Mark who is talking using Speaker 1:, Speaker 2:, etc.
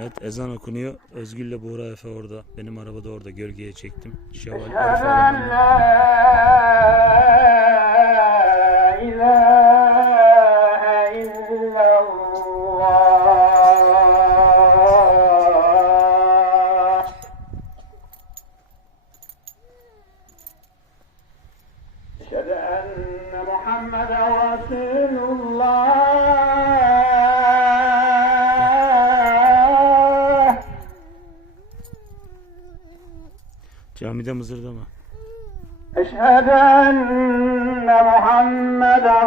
Speaker 1: Evet ezan okunuyor. Özgül ile Buğra Efe orada. Benim arabada orada. Gölgeye çektim. Şevval Arif arabamda.
Speaker 2: أشهد أن محمدا رسول
Speaker 1: Camide mızırdama.
Speaker 2: Eşhedü enne Muhammeden